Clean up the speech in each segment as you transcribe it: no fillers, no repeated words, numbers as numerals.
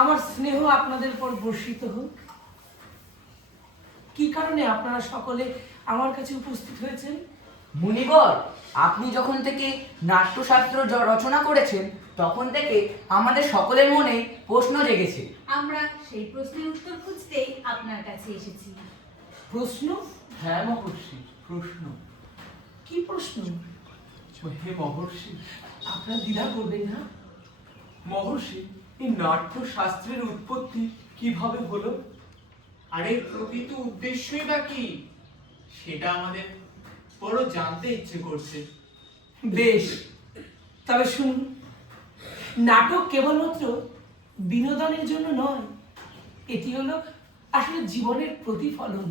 আমার স্নেহ আপনাদের উপর বর্ষিত হোক। কি কারণে আপনারা সকলে আমার কাছে উপস্থিত হয়েছেন? মুনিবর, আপনি যখন থেকে নাট্যশাস্ত্র রচনা করেছেন তখন থেকে আমাদের সকলের মনে প্রশ্ন জেগেছে। আমরা সেই প্রশ্নের উত্তর খুঁজতেই আপনার কাছে এসেছি। প্রশ্ন? হ্যাঁ মহর্ষি, প্রশ্ন। কি প্রশ্ন? হে মহর্ষি, আপনার দ্বিধা করবেন না। মহর্ষি, এই নাট্যশাস্ত্রের উৎপত্তি কিভাবে হলো? আর এর প্রকৃত উদ্দেশ্যই বা কি, সেটা আমাদের বড় জানতে ইচ্ছে করছে। বেশ, তবে শুনুন, নাটক কেবলমাত্র বিনোদনের জন্য নয়, এটি হলো আসলে জীবনের প্রতিফলন।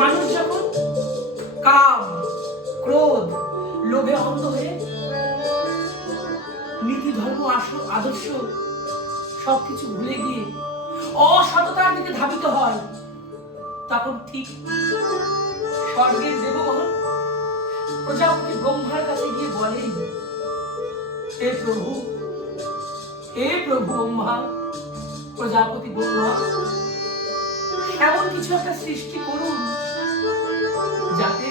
মানুষ যখন কাম, ক্রোধ, লোভে অন্ধ হয়ে নীতি, ধর্ম, আদর্শ সবকিছু ভুলে গিয়ে অসততার দিকে ধাবিত হয়, তখন ঠিক স্বর্গের দেবগণ প্রজাপতি ব্রহ্মার কাছে গিয়ে বলেন, হে প্রভু ব্রহ্মা, প্রজাপতি ব্রহ্মা, এমন কিছু একটা সৃষ্টি করুন যাতে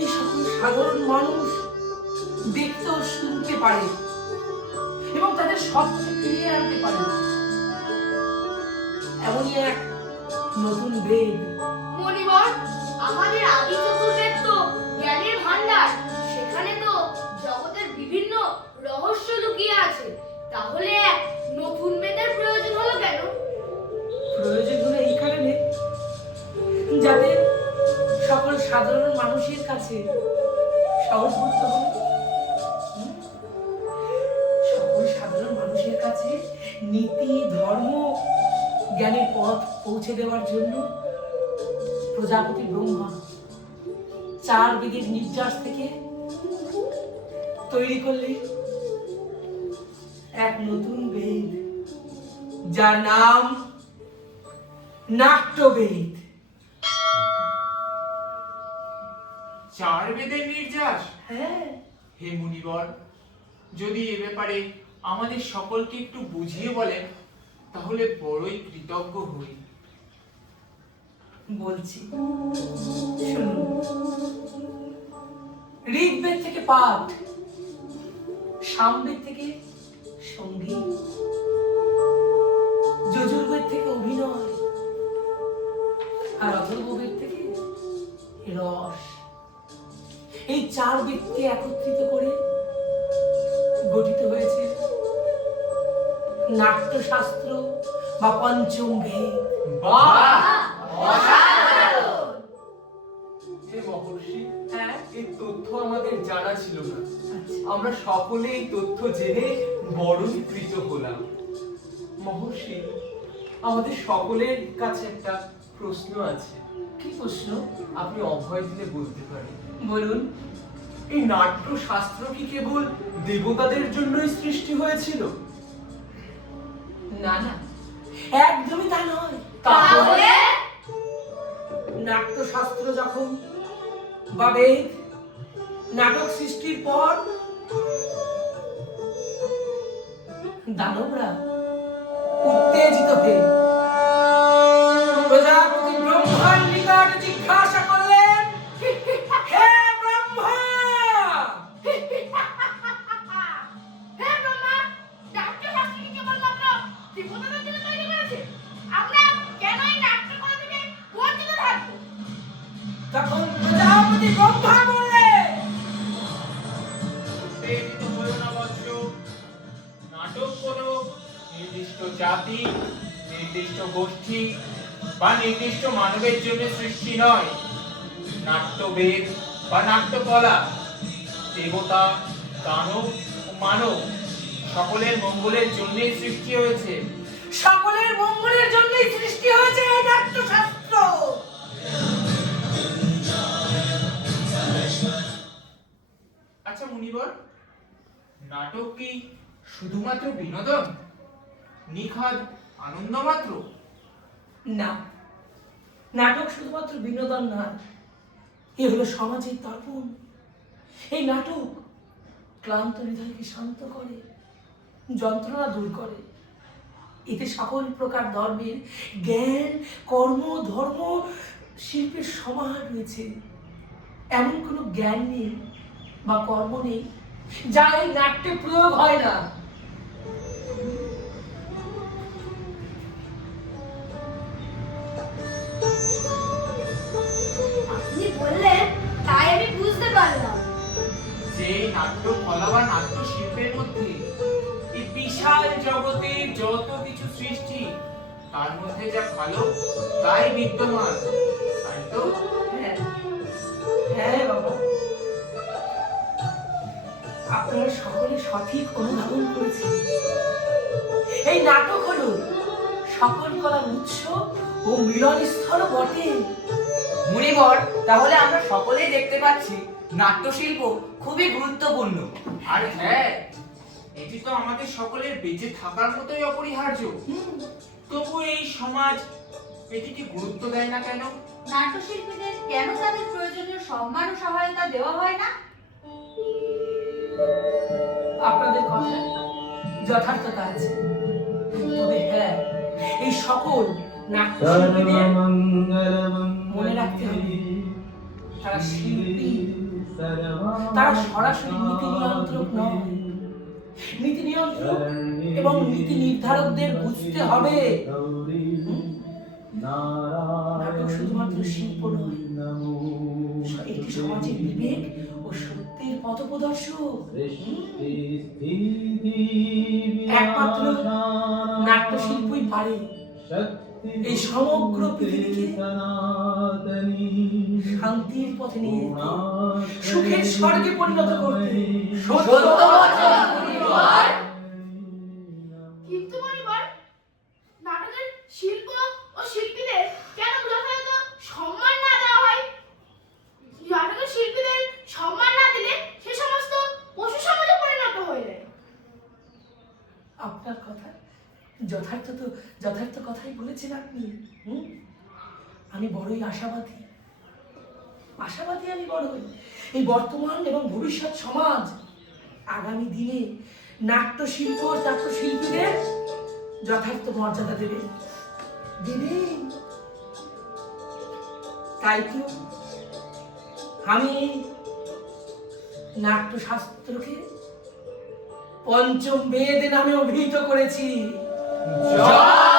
এই সকল সাধারণ মানুষ দেখতে ও শুনতে পারে এবং তাদের স্বপ্নে ফিরিয়ে আনতে পারে। এমনই এক নতুন বেদ। মনিবর, আমাদের আদি চতুর্বেদ তো জ্ঞানের ভান্ডার, সেখানে তো জগতের বিভিন্ন রহস্য লুকিয়ে আছে। তাহলে এক নতুন বেদের প্রয়োজন হলো কেন? প্রয়োজন হলো এই কারণে যাতে সকল সাধারণ মানুষের কাছে সহজবোধ্য হয়। সকল সাধারণ মানুষের কাছে নীতি, ধর্ম, জ্ঞানের পথ পৌঁছে দেওয়ার জন্য প্রজাপতি ব্রহ্মা 4 বেদের নির্যাস থেকে তৈরি করলে এক নতুন বেদ, যার নাম নাট্যবেদ। 4 বেদের নির্যাস? হ্যাঁ। হে মুনিবর, যদি এ ব্যাপারে আমাদের সকলকে একটু বুঝিয়ে বলেন তাহলে বড়ই কৃতজ্ঞ হই। বলছি, শুনুন। ঋগ্বেদ থেকে পাঠ, সামবেদ থেকে সঙ্গীত, যজুর্বেদ থেকে অভিনয়, আর অথর্ববেদ থেকে রস। এই 4 বেদকে একত্রিত করে গঠিত হয়েছে নাট্যশাস্ত্র বা পঞ্চম বেদ। হে মহর্ষি, হ্যাঁ, এই তথ্য আমাদের জানা ছিল না। আমরা সকলে এই তথ্য জেনে বড়ই কৃত হলাম। মহর্ষি, আমাদের সকলের কাছে একটা প্রশ্ন আছে। কি প্রশ্ন? আপনি অভয় দিলে বলতে পারেন। বলুন। এই নাট্যশাস্ত্র কি কেবল দেবতাদের জন্যই সৃষ্টি হয়েছিল? না না, একদমই তা নয়। তাহলে নাট্যশাস্ত্র যখন বা বেদ নাটক সৃষ্টির পর দানবরা উত্তেজিত হয়ে প্রজাপতি ব্রহ্মার নিকট জিজ্ঞাসা করলেন, হে ব্রহ্মা, হে ব্রহ্মা, নাট্যশাস্ত্রকে কেবলমাত্র দেবতাদের জন্য তৈরি করেছে। আমরা কেন এই নাট্যকলা থেকে বঞ্চিত থাকবো? তখন প্রজাপতি ব্রহ্মা বললেন, উত্তেজিত হয়ো না বৎস। নাটক কোনো নির্দিষ্ট জাতি, নির্দিষ্ট গোষ্ঠী বা নির্দিষ্ট মানবের জন্য সৃষ্টি নয়। নাট্যবেদ বা নাট্যকলা দেবতা, দানব ও মানব সকলের মঙ্গলের জন্যই সৃষ্টি হয়েছে। সকলের মঙ্গলের জন্যই সৃষ্টি হয়েছে এই নাট্যশাস্ত্র। আচ্ছা মুনিবর, নাটক কি শুধুমাত্র বিনোদন, নিখাদ আনন্দ মাত্র? না, নাটক শুধুমাত্র বিনোদন নয়, এ হলো সামাজিক দর্পণ। এই নাটক ক্লান্ত হৃদয়কে শান্ত করে, যন্ত্রণা দূর করে। এতে সকল প্রকার ধর্মের জ্ঞান, কর্ম, ধর্ম, শিল্পের সমাহার রয়েছে। এমন কোনো জ্ঞান নেই বা কর্ম নেই যা এই নাট্যে প্রয়োগ হয় না। আপনি বললেন তাই আমি বুঝতে পারলাম। যে নাট্যকলা বা নাট্যশিল্পের মধ্যে এই বিশাল জগতের যত কিছু সৃষ্টি, তার মধ্যে যা ভালো তাই বিদ্যমান, তাই তো? হ্যাঁ, হ্যাঁ বাবা, আপনারা সকলে সঠিক অনুধাবন করেছেন। এই নাটক হলো সকল কলার উৎস ও মিলনস্থলও বটে। মুনিবর, তাহলে আমরা সকলেই দেখতে পাচ্ছি নাট্যশিল্প খুবই গুরুত্বপূর্ণ। আর হ্যাঁ, এটি তো আমাদের সকলের বেঁচে থাকার মতোই অপরিহার্য। তবু এই সমাজ এটিকে গুরুত্ব দেয় না কেন? নাট্যশিল্পীদের কেন তাদের প্রয়োজনীয় সম্মান ও সহায়তা দেওয়া হয় না? আপনাদের কথায় যথার্থতা আছে, তবে হ্যাঁ, এই সকল নাট্যশিল্পীদের মনে রাখতে হবে তারা শিল্পী, তারা সরাসরি নীতি নিয়ন্ত্রক নয়। নীতি নিয়ন্ত্রক এবং নীতি নির্ধারকদের বুঝতে হবে নাটক শুধুমাত্র শিল্প নয়, এটি সমাজের বিবেক ও সত্যের পথপ্রদর্শক। একমাত্র নাট্যশিল্পই পারে এই সমগ্র পৃথিবীকে শান্তির পথে নিয়ে যেতে, সুখের স্বর্গে পরিণত করতে। কিন্তু মনিবার, নাটকের শিল্প ও শিল্পীদের কেন যথাযথ সম্মান না দেওয়া হয়? নাটকের শিল্পীদের সম্মান না দিলে সে সমস্ত পশু সমাজে পরিণত হয়ে যায়। আপনার কথা যথার্থ কথাই বলেছেন আপনি। আমি বড়ই আশাবাদী আমি বড়ই। এই বর্তমান এবং ভবিষ্যৎ সমাজ আগামী দিনে নাট্যশিল্পীদের যথার্থ মর্যাদা দেবে। তাই তো আমি নাট্যশাস্ত্রকে পঞ্চম বেদ নামে অভিহিত করেছি। জয়